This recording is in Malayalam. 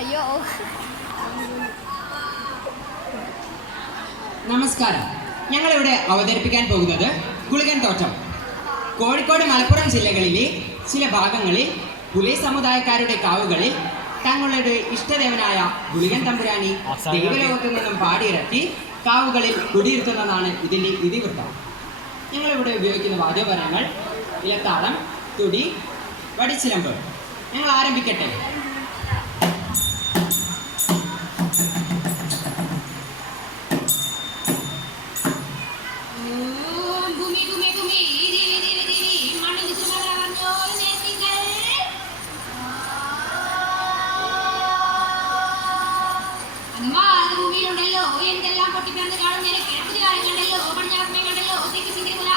അയ്യോ. നമസ്കാരം. ഞങ്ങളിവിടെ അവതരിപ്പിക്കാൻ പോകുന്നത് ഗുളികൻ തോറ്റം. കോഴിക്കോട് മലപ്പുറം ജില്ലകളിലെ ചില ഭാഗങ്ങളിൽ പുലി സമുദായക്കാരുടെ കാവുകളിൽ തങ്ങളുടെ ഇഷ്ടദേവനായ ഗുളികൻ തമ്പുരാനി ദൈവലോകത്തു നിന്നും പാടിയിറക്കി കാവുകളിൽ കുടിയിരുത്തുന്നതാണ് ഇതിൻ്റെ ഇതിവൃത്തം. ഞങ്ങളിവിടെ ഉപയോഗിക്കുന്ന വാദ്യോപകരണങ്ങൾ ഇലത്താളം, തുടി, വടിച്ചിലമ്പ്. ഞങ്ങൾ ആരംഭിക്കട്ടെ. ഭൂമിയിലുണ്ടല്ലോ എന്തെല്ലാം പൊട്ടിപ്പിറന്ന് കാണും. നിനക്ക് കണ്ടല്ലോ പടിഞ്ഞാറമ്മ കണ്ടല്ലോ തെക്ക് ചിന്തിരിമുല